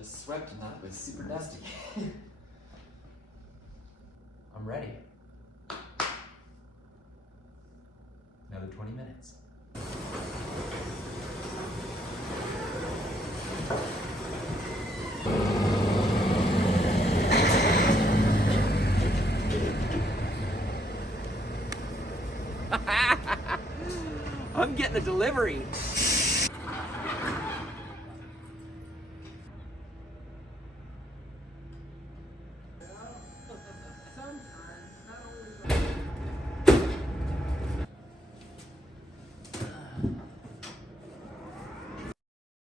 just swept and that was super dusty. I'm ready. Another 20 minutes. I'm getting a delivery.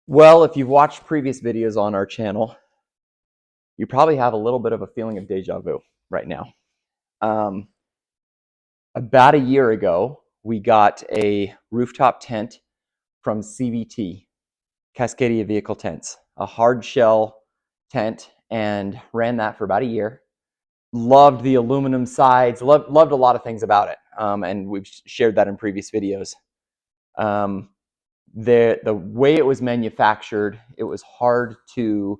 Well, if you've watched previous videos on our channel, you probably have a little bit of a feeling of deja vu right now. About a year ago, we got a rooftop tent from CVT, Cascadia Vehicle Tents, a hard shell tent, and ran that for about a year. Loved the aluminum sides, loved a lot of things about it, and we've shared that in previous videos. The way it was manufactured, it was hard to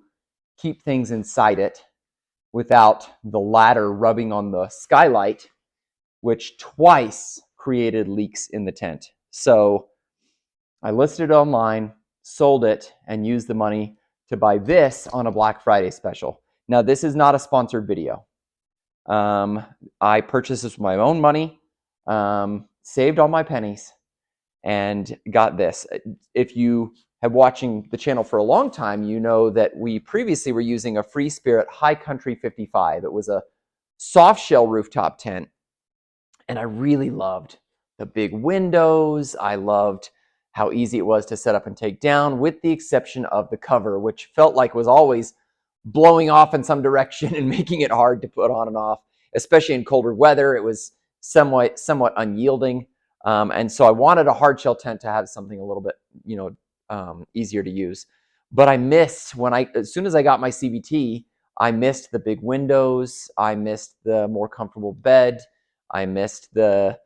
keep things inside it without the ladder rubbing on the skylight, which twice created leaks in the tent. So I listed it online, sold it, and used the money to buy this on a Black Friday special. Now, this is not a sponsored video. I purchased this with my own money, saved all my pennies, and got this. If you have been watching the channel for a long time, you know that we previously were using a Freespirit High Country 55. It was a soft shell rooftop tent, and I really loved the big windows. I loved how easy it was to set up and take down, with the exception of the cover, which felt like was always blowing off in some direction and making it hard to put on and off, especially in colder weather. It was somewhat unyielding. And so I wanted a hard shell tent to have something a little bit, easier to use. But I missed as soon as I got my CVT, I missed the big windows. I missed the more comfortable bed. I missed there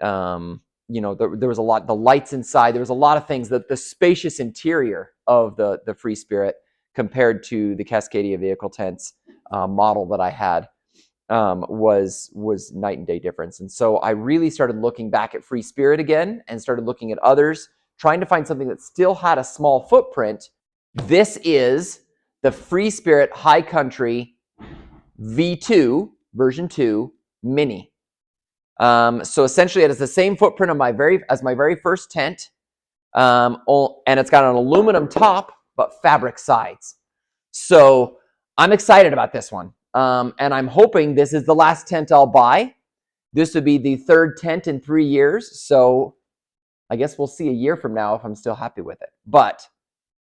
was a lot, the lights inside. There was a lot of things. The spacious interior of the Freespirit compared to the Cascadia Vehicle Tents model that I had was night and day difference. And so I really started looking back at Freespirit again and started looking at others, trying to find something that still had a small footprint. This is the Freespirit High Country V2 version 2 Mini. So essentially it has the same footprint as my very first tent, and it's got an aluminum top but fabric sides. So I'm excited about this one. And I'm hoping this is the last tent I'll buy. This would be the third tent in 3 years. So I guess we'll see a year from now if I'm still happy with it. But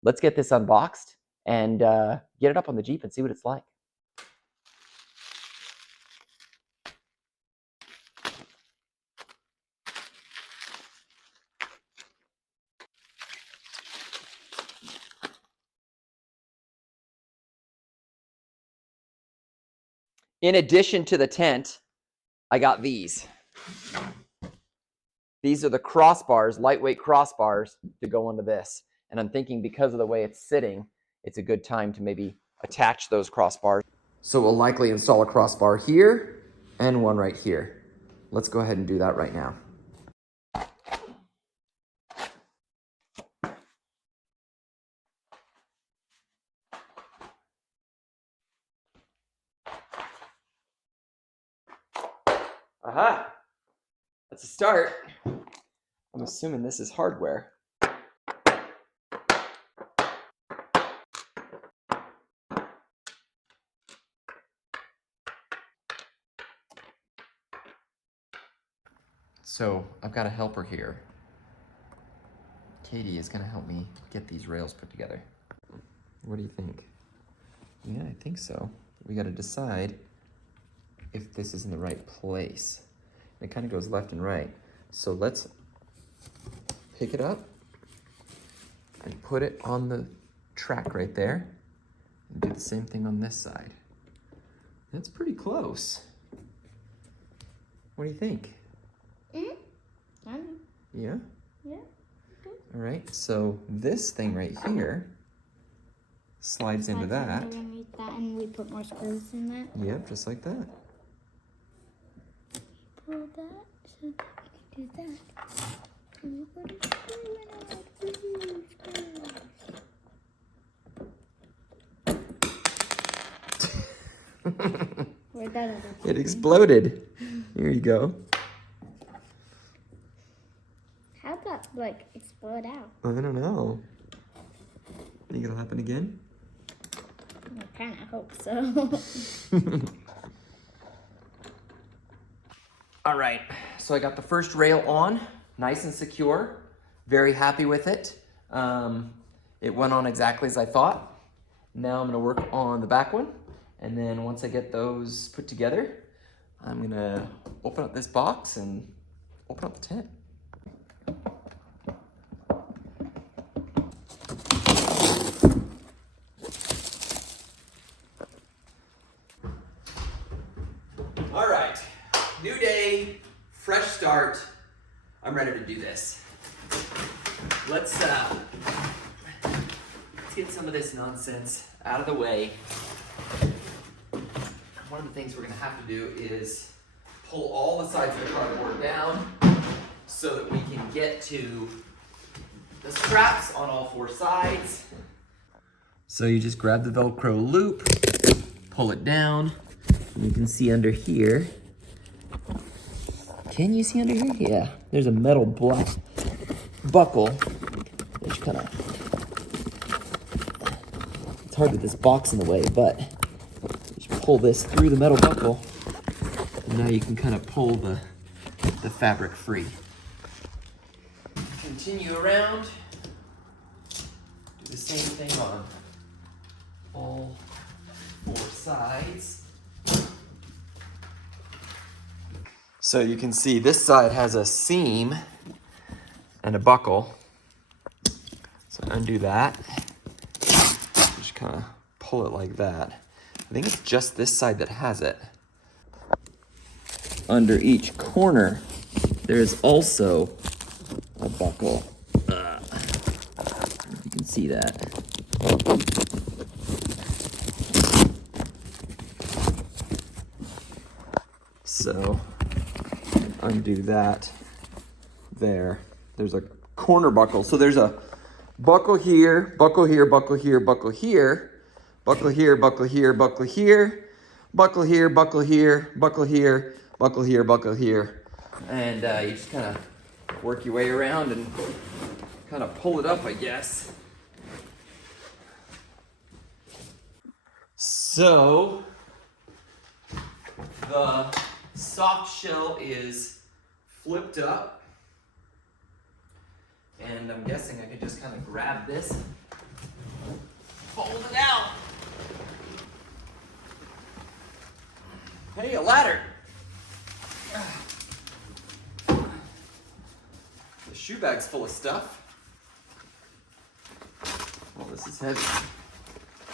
let's get this unboxed and get it up on the Jeep and see what it's like. In addition to the tent, I got these. These are the crossbars, lightweight crossbars to go into this. And I'm thinking because of the way it's sitting, it's a good time to maybe attach those crossbars. So we'll likely install a crossbar here and one right here. Let's go ahead and do that right now. Aha! That's a start. I'm assuming this is hardware. So I've got a helper here. Katie is going to help me get these rails put together. What do you think? Yeah, I think so. We got to decide if this is in the right place. It kind of goes left and right. So let's pick it up and put it on the track right there and do the same thing on this side. That's pretty close. What do you think? Mm-hmm. I know. Yeah? Yeah. Good. All right, so this thing right here slides into that. Underneath that, and we put more screws in that. Yep, just like that. Pull that so that we can do that. And we put a screw in it. Where'd that other It exploded. Here you go. How'd that, like, explode out? I don't know. Think it'll happen again? I kind of hope so. All right, so I got the first rail on, nice and secure. Very happy with it. It went on exactly as I thought. Now I'm gonna work on the back one. And then once I get those put together, I'm gonna open up this box and open up the tent. All right, new day, fresh start. I'm ready to do this. Let's get some of this nonsense out of the way. One of the things we're gonna have to do is pull all the sides of the cardboard down so that we can get to the straps on all four sides. So you just grab the Velcro loop, pull it down, and you can see under here. Can you see under here? Yeah, there's a metal black buckle, which kind of, it's hard with this box in the way, but just pull this through the metal buckle, and now you can kind of pull the fabric free. Continue around, do the same thing on all four sides. So you can see this side has a seam and a buckle. So undo that. Just kind of pull it like that. I think it's just this side that has it. Under each corner, there is also a buckle. You can see that. So undo that there. There's a corner buckle. So there's a buckle here, buckle here, buckle here, buckle here, buckle here, buckle here, buckle here, buckle here, buckle here, buckle here, buckle here, buckle here. And you just kind of work your way around and kind of pull it up, I guess. So the soft shell is flipped up, and I'm guessing I can just kind of grab this, fold it out. Hey, a ladder. The shoe bag's full of stuff. Oh, this is heavy.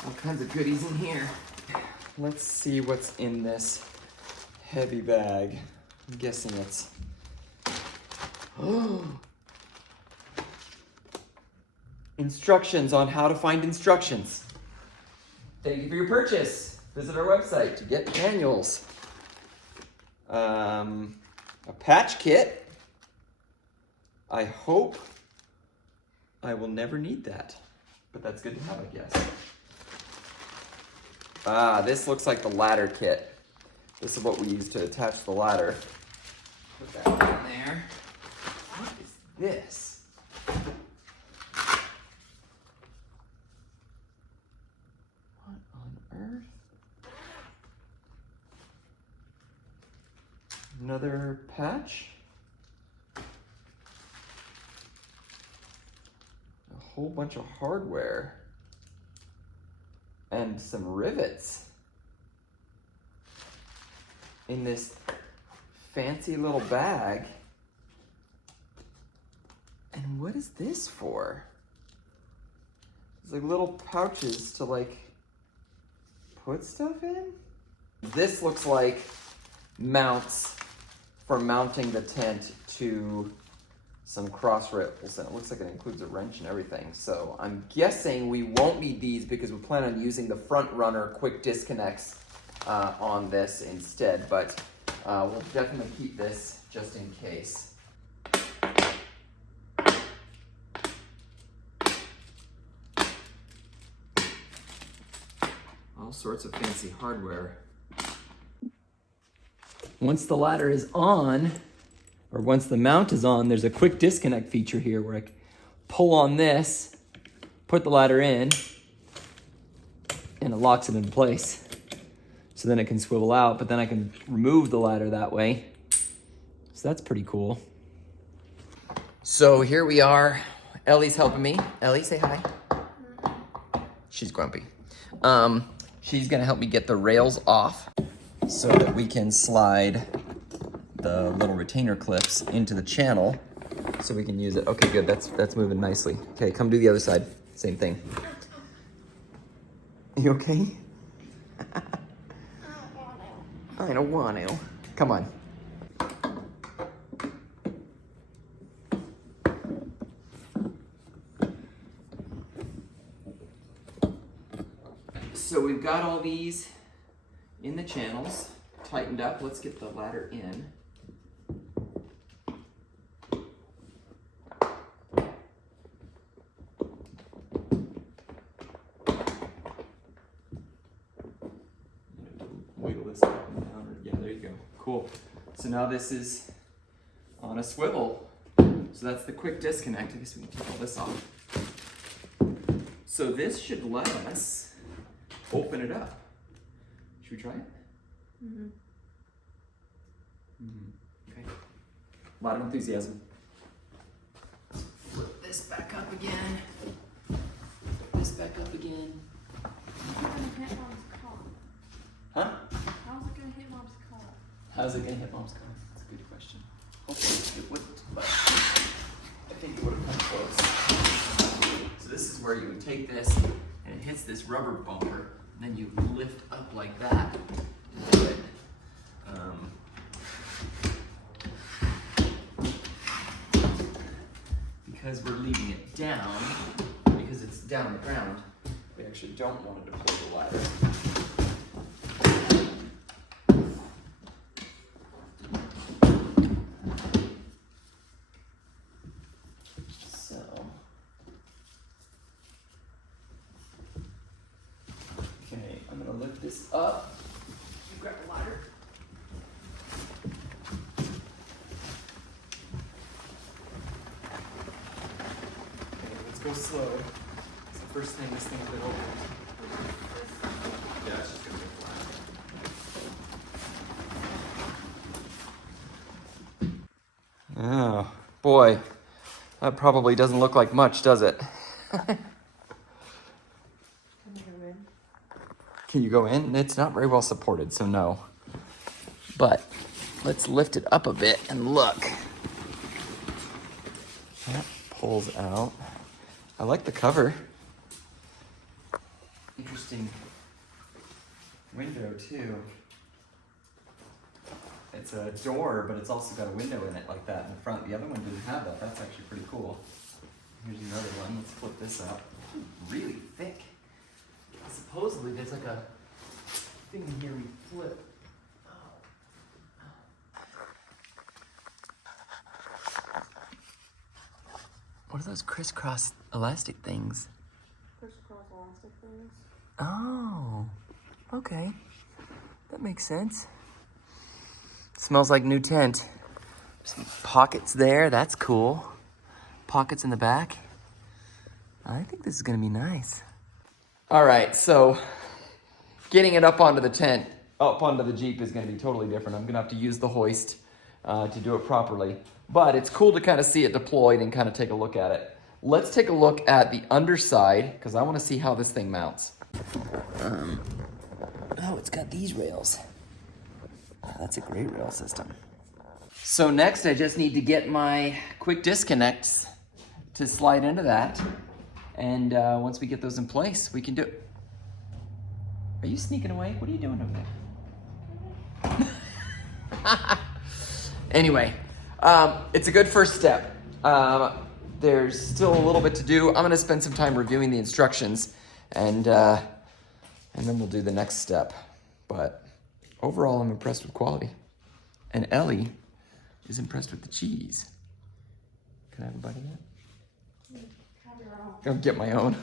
All kinds of goodies in here. Let's see what's in this heavy bag. I'm guessing it's... Oh! Instructions on how to find instructions. Thank you for your purchase. Visit our website to get manuals. A patch kit. I hope I will never need that, but that's good to have, I guess. This looks like the ladder kit. This is what we use to attach the ladder. Put that in there. What is this? What on earth? Another patch? A whole bunch of hardware. And some rivets. In this fancy little bag. And what is this for? It's like little pouches to like put stuff in? This looks like mounts for mounting the tent to some cross rails, and it looks like it includes a wrench and everything. So I'm guessing we won't need these because we plan on using the front runner quick disconnects on this instead, but we'll definitely keep this just in case. All sorts of fancy hardware. Once the ladder is on, or once the mount is on, there's a quick disconnect feature here where I can pull on this, put the ladder in, and it locks it in place. So then it can swivel out, but then I can remove the ladder that way. So that's pretty cool. So here we are. Ellie's helping me. Ellie, say hi. She's grumpy. She's gonna help me get the rails off so that we can slide the little retainer clips into the channel so we can use it. Okay, good, that's moving nicely. Okay, come do the other side, same thing. You okay? I don't want to. Come on. So we've got all these in the channels, tightened up. Let's get the ladder in. Wiggle this up and down. Yeah, there you go. Cool. So now this is on a swivel. So that's the quick disconnect. I guess we can take all this off. So this should let us open it up. Should we try it? Okay. A lot of enthusiasm. Flip this back up again. Flip this back up again. Huh? How's it gonna hit Mom's car? How's it gonna hit Mom's car? That's a good question. Hopefully it wouldn't, but I think it would have come close. So this is where you would take this and it hits this rubber bumper, and then you lift up like that to do it. Because we're leaving it down, because it's down on the ground, we actually don't want to deploy the ladder. Okay, I'm gonna lift this up. You grab the ladder. Okay, let's go slow. It's the first thing this thing's been opened. Yeah, it's just gonna be flat. Oh, boy. That probably doesn't look like much, does it? Can you go in? It's not very well supported, so no. But let's lift it up a bit and look. That pulls out. I like the cover. Interesting window too. It's a door, but it's also got a window in it like that in the front. The other one didn't have that. That's actually pretty cool. Here's another one. Let's flip this up. Really thick. Supposedly there's like a thing here we flip. What are those crisscross elastic things? Crisscross elastic things. Oh, okay. That makes sense. Smells like new tent. Some pockets there, that's cool. Pockets in the back. I think this is gonna be nice. All right, so getting it up onto the tent, up onto the Jeep is gonna be totally different. I'm gonna have to use the hoist to do it properly. But it's cool to kind of see it deployed and kind of take a look at it. Let's take a look at the underside, because I wanna see how this thing mounts. Oh, it's got these rails. Oh, that's a great rail system. So next I just need to get my quick disconnects to slide into that. And once we get those in place, we can do it. Are you sneaking away? What are you doing over there? Anyway, it's a good first step. There's still a little bit to do. I'm gonna spend some time reviewing the instructions and then we'll do the next step. But overall, I'm impressed with quality. And Ellie is impressed with the cheese. Can I have a bite of that? I'll get my own.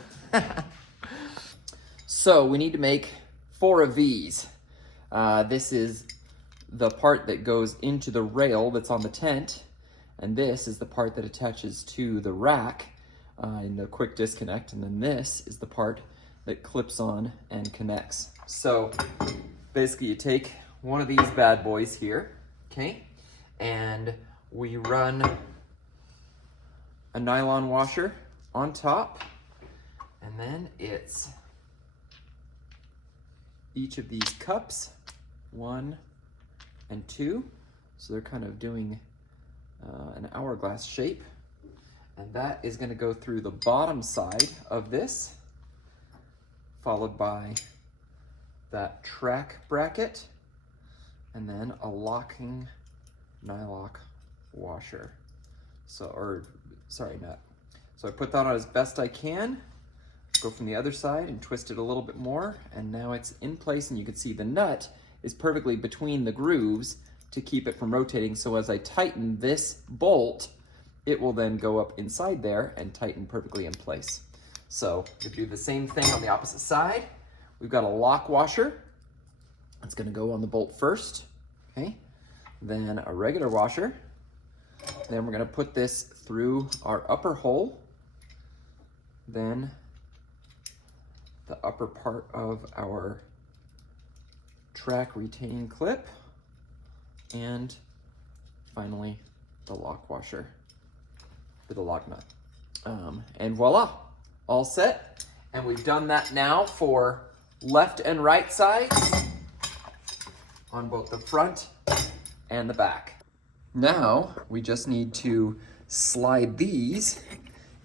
So we need to make 4 of these. This is the part that goes into the rail that's on the tent, and this is the part that attaches to the rack in the quick disconnect, and then this is the part that clips on and connects. So basically you take one of these bad boys here, okay, and we run a nylon washer on top, and then it's each of these cups, 1 and 2, so they're kind of doing an hourglass shape, and that is going to go through the bottom side of this, followed by that track bracket, and then a locking nylock washer. So I put that on as best I can, go from the other side and twist it a little bit more, and now it's in place, and you can see the nut is perfectly between the grooves to keep it from rotating. So as I tighten this bolt, it will then go up inside there and tighten perfectly in place. So we do the same thing on the opposite side. We've got a lock washer. It's gonna go on the bolt first, okay? Then a regular washer. Then we're gonna put this through our upper hole. Then the upper part of our track retaining clip, and finally the lock washer for the lock nut. And voila, all set. And we've done that now for left and right sides on both the front and the back. Now we just need to slide these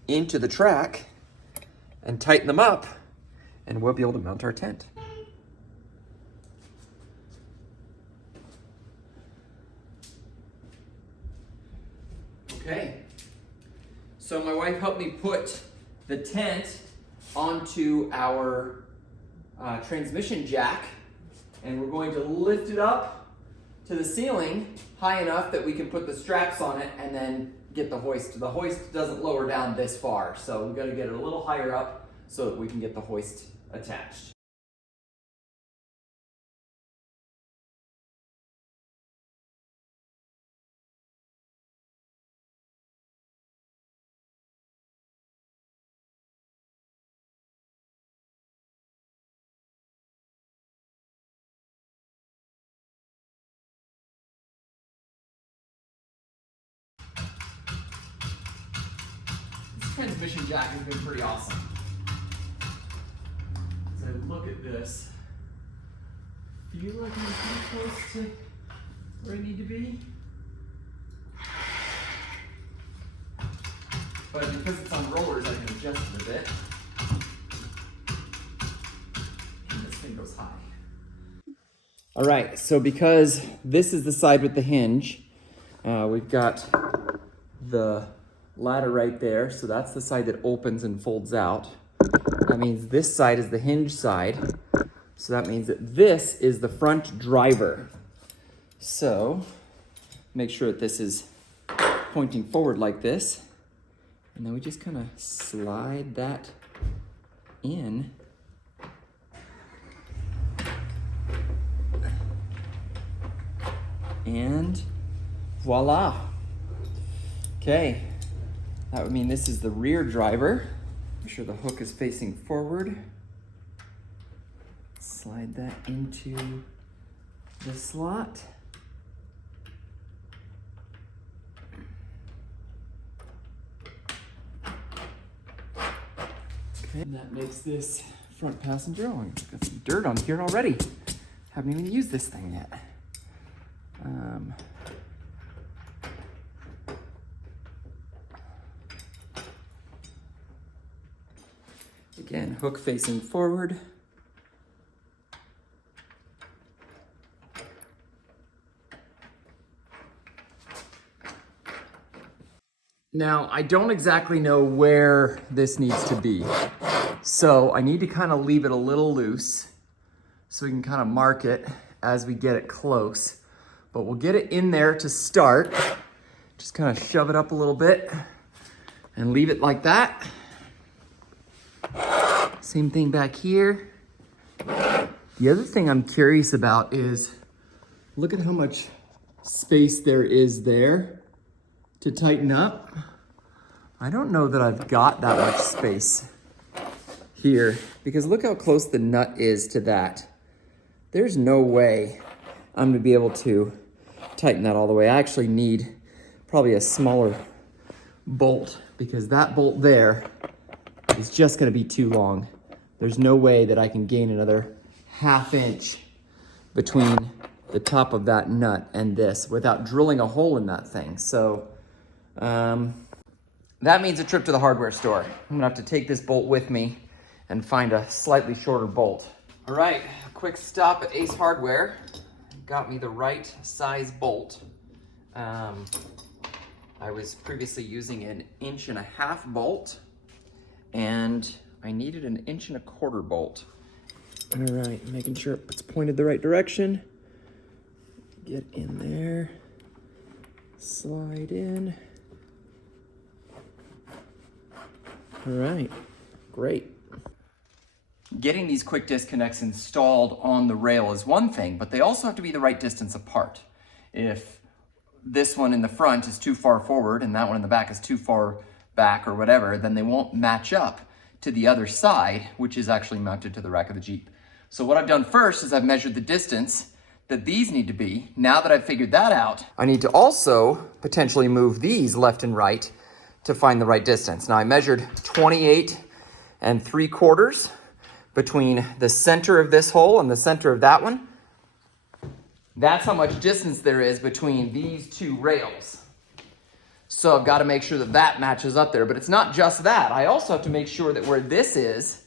into the track and tighten them up, and we'll be able to mount our tent. Okay, so my wife helped me put the tent onto our transmission jack, and we're going to lift it up to the ceiling high enough that we can put the straps on it and then get the hoist. The hoist doesn't lower down this far, so we've got to get it a little higher up so that we can get the hoist attached. This transmission jack has been pretty awesome. As I look at this, I feel like I'm pretty close to where I need to be. But because it's on rollers, I can adjust it a bit. And this thing goes high. All right, so because this is the side with the hinge, we've got the ladder right there, so that's the side that opens and folds out. That means this side is the hinge side, so that means that this is the front driver. So make sure that this is pointing forward like this, and then we just kind of slide that in. And voila. Okay, that would mean this is the rear driver. Make sure the hook is facing forward. Slide that into the slot. Okay, and that makes this front passenger. Oh, I've got some dirt on here already. Haven't even used this thing yet. Again, hook facing forward. Now, I don't exactly know where this needs to be. So I need to kind of leave it a little loose so we can kind of mark it as we get it close. But we'll get it in there to start. Just kind of shove it up a little bit and leave it like that. Same thing back here. The other thing I'm curious about is, look at how much space there is there to tighten up. I don't know that I've got that much space here, because look how close the nut is to that. There's no way I'm gonna be able to tighten that all the way. I actually need probably a smaller bolt, because that bolt there is just gonna be too long. There's no way that I can gain another 1/2 inch between the top of that nut and this without drilling a hole in that thing. So that means a trip to the hardware store. I'm gonna have to take this bolt with me and find a slightly shorter bolt. All right, a quick stop at Ace Hardware. Got me the right size bolt. I was previously using an 1.5 inch bolt, and I needed an 1.25 inch bolt. All right, making sure it's pointed the right direction. Get in there, slide in. All right, great. Getting these quick disconnects installed on the rail is one thing, but they also have to be the right distance apart. If this one in the front is too far forward and that one in the back is too far back or whatever, then they won't match up to the other side, which is actually mounted to the rack of the Jeep. So what I've done first is I've measured the distance that these need to be. Now that I've figured that out, I need to also potentially move these left and right to find the right distance. Now I measured 28 3/4 between the center of this hole and the center of that one. That's how much distance there is between these two rails. So I've got to make sure that that matches up there. But it's not just that. I also have to make sure that where this is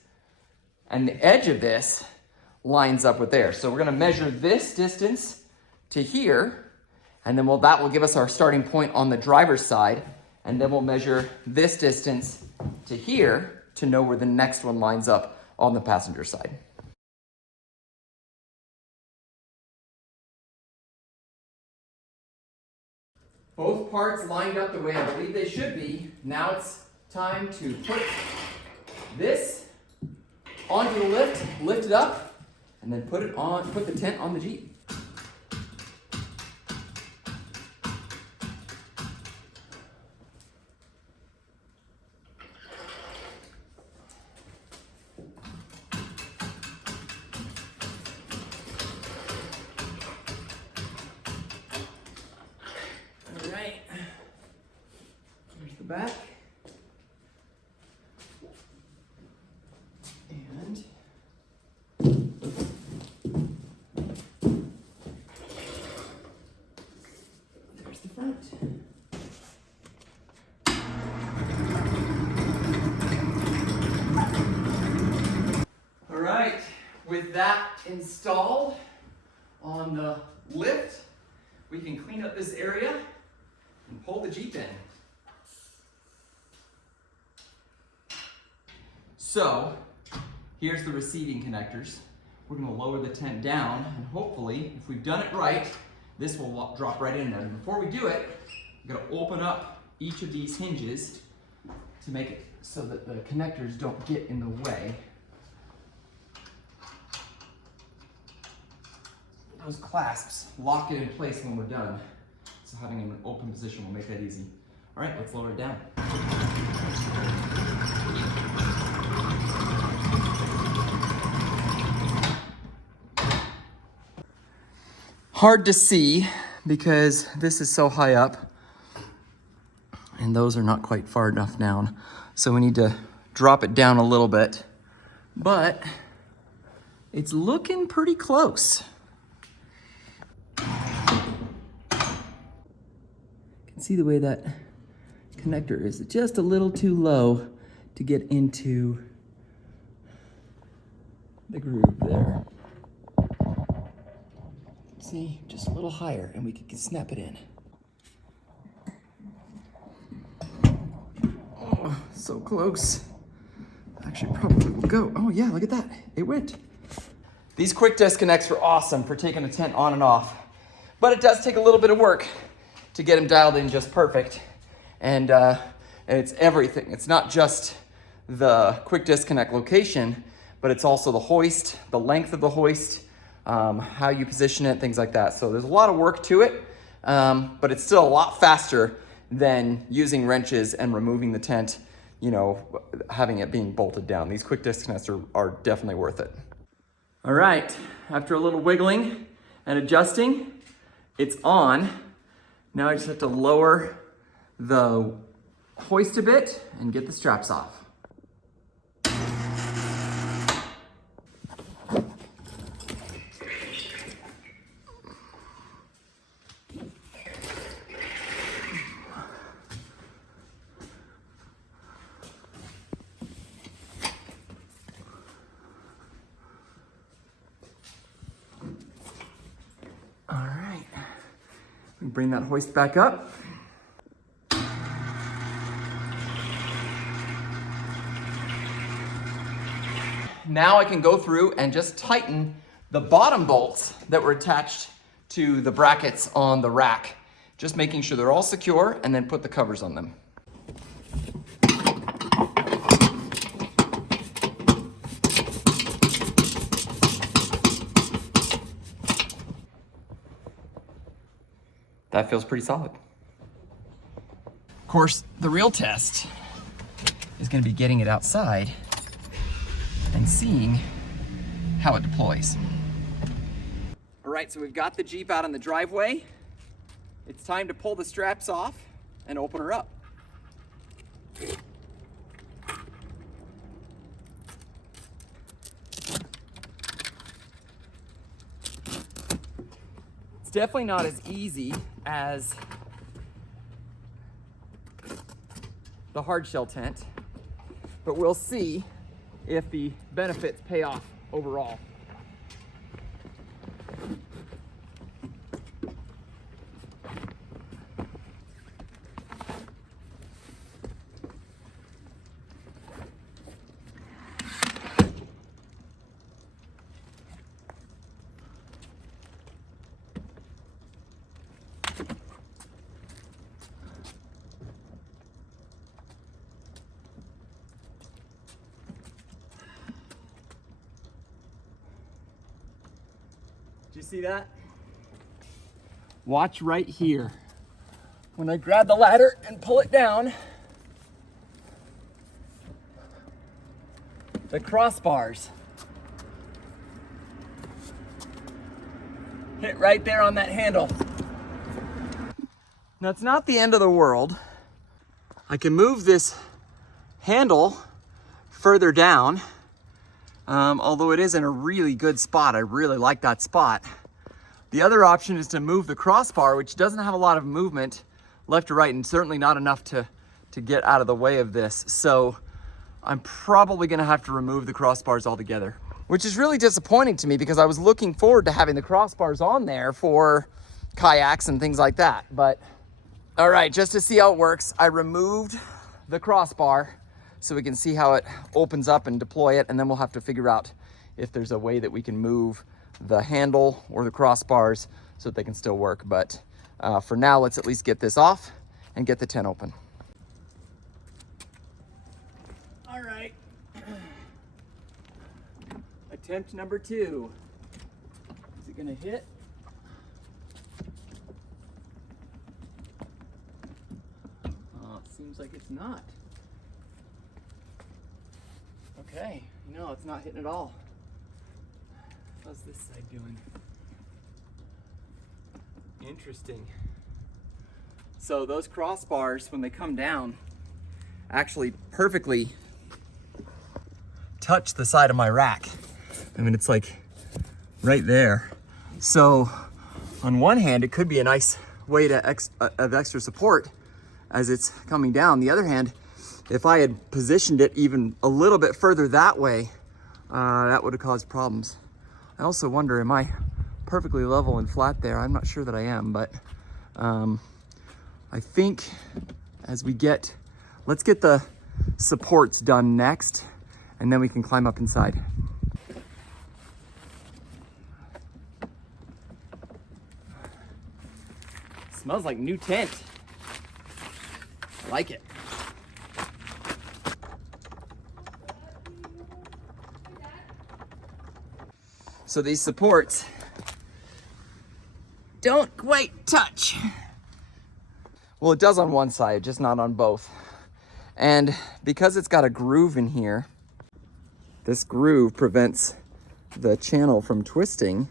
and the edge of this lines up with there. So we're going to measure this distance to here, and then that will give us our starting point on the driver's side. And then we'll measure this distance to here to know where the next one lines up on the passenger side. Both parts lined up the way I believe they should be. Now it's time to put this onto the lift it up, and then put the tent on the Jeep. Back. And there's the front. All right, with that installed on the lift, we can clean up this area and pull the Jeep in. So, here's the receiving connectors. We're gonna lower the tent down, and hopefully, if we've done it right, this will drop right in there. And before we do it, we're gonna open up each of these hinges to make it so that the connectors don't get in the way. Those clasps lock it in place when we're done. So having them in an open position will make that easy. All right, let's lower it down. Hard to see because this is so high up and those are not quite far enough down. So we need to drop it down a little bit, but it's looking pretty close. You can see the way that connector is just a little too low to get into the groove there. See, just a little higher and we can snap it in. Oh, so close. Actually, probably will go. Oh yeah, look at that. It went. These quick disconnects are awesome for taking a tent on and off, but it does take a little bit of work to get them dialed in just perfect. And it's everything. It's not just the quick disconnect location, but it's also the hoist, the length of the hoist, how you position it, things like that. So there's a lot of work to it, but it's still a lot faster than using wrenches and removing the tent, you know, having it being bolted down. These quick disconnects are definitely worth it. All right, after a little wiggling and adjusting, it's on. Now I just have to lower the hoist a bit and get the straps off. All right, bring that hoist back up. Now I can go through and just tighten the bottom bolts that were attached to the brackets on the rack. Just making sure they're all secure and then put the covers on them. That feels pretty solid. Of course, the real test is going to be getting it outside and seeing how it deploys. All right, so we've got the Jeep out on the driveway. It's time to pull the straps off and open her up. It's definitely not as easy as the hard shell tent, but we'll see if the benefits pay off overall. Did you see that? Watch right here. When I grab the ladder and pull it down, the crossbars hit right there on that handle. Now it's not the end of the world. I can move this handle further down. Although it is in a really good spot. I really like that spot. The other option is to move the crossbar, which doesn't have a lot of movement left to right, and certainly not enough to get out of the way of this. So I'm probably gonna have to remove the crossbars altogether, which is really disappointing to me because I was looking forward to having the crossbars on there for kayaks and things like that. But all right, just to see how it works, I removed the crossbar so we can see how it opens up and deploy it, and then we'll have to figure out if there's a way that we can move the handle or the crossbars so that they can still work. But for now, let's at least get this off and get the tent open. All right, attempt number 2. Is it gonna hit? Oh, it seems like it's not. Okay, no, it's not hitting at all. How's this side doing? Interesting. So those crossbars, when they come down, actually perfectly touch the side of my rack. I mean, it's like right there. So on one hand, it could be a nice way to of extra support as it's coming down. The other hand, if I had positioned it even a little bit further that way, that would have caused problems. I also wonder, am I perfectly level and flat there? I'm not sure that I am, but I think as we get, let's get the supports done next, and then we can climb up inside. Smells like new tent. I like it. So these supports don't quite touch. Well, it does on one side, just not on both. And because it's got a groove in here, this groove prevents the channel from twisting.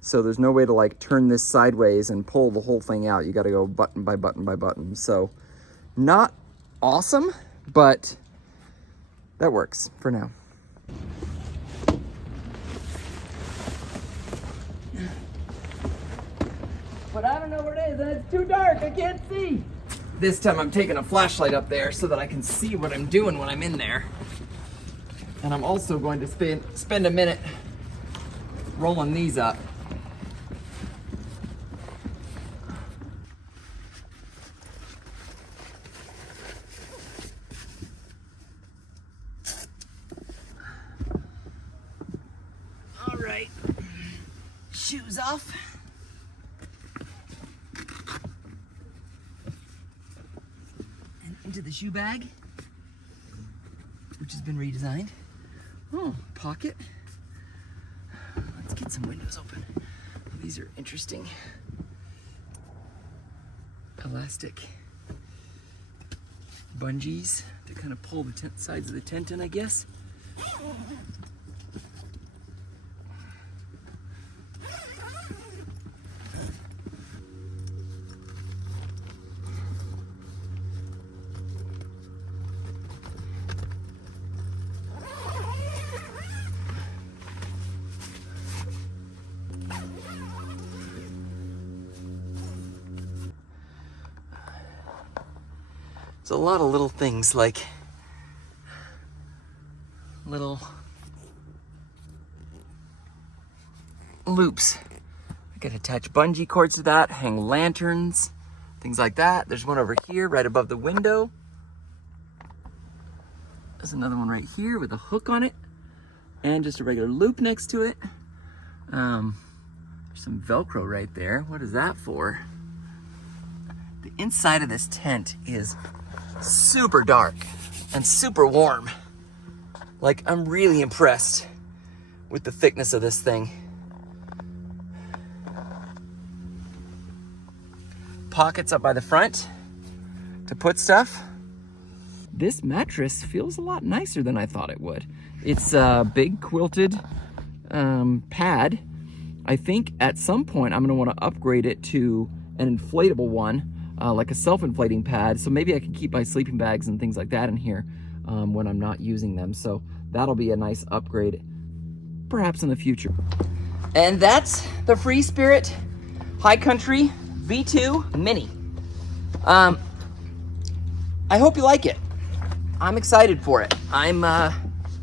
So there's no way to like turn this sideways and pull the whole thing out. You got to go button by button by button. So not awesome, but that works for now. But I don't know where it is, and it's too dark, I can't see. This time I'm taking a flashlight up there so that I can see what I'm doing when I'm in there. And I'm also going to spend a minute rolling these up. All right, shoes off. Into the shoe bag, which has been redesigned. Oh, pocket. Let's get some windows open. These are interesting. Elastic bungees to kind of pull the sides of the tent in, I guess. There's a lot of little things like little loops. I could attach bungee cords to that, hang lanterns, things like that. There's one over here right above the window. There's another one right here with a hook on it and just a regular loop next to it. There's some Velcro right there. What is that for? The inside of this tent is super dark and super warm. Like, I'm really impressed with the thickness of this thing. Pockets up by the front to put stuff. This mattress feels a lot nicer than I thought it would. It's a big quilted pad. I think at some point I'm gonna wanna upgrade it to an inflatable one, like a self-inflating pad. So maybe I can keep my sleeping bags and things like that in here when I'm not using them. So that'll be a nice upgrade, perhaps in the future. And that's the Freespirit High Country V2 Mini. I hope you like it. I'm excited for it. I'm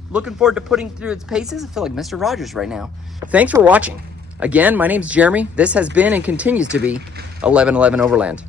looking forward to putting through its paces. I feel like Mr. Rogers right now. Thanks for watching. Again, my name's Jeremy. This has been and continues to be 1111 Overland.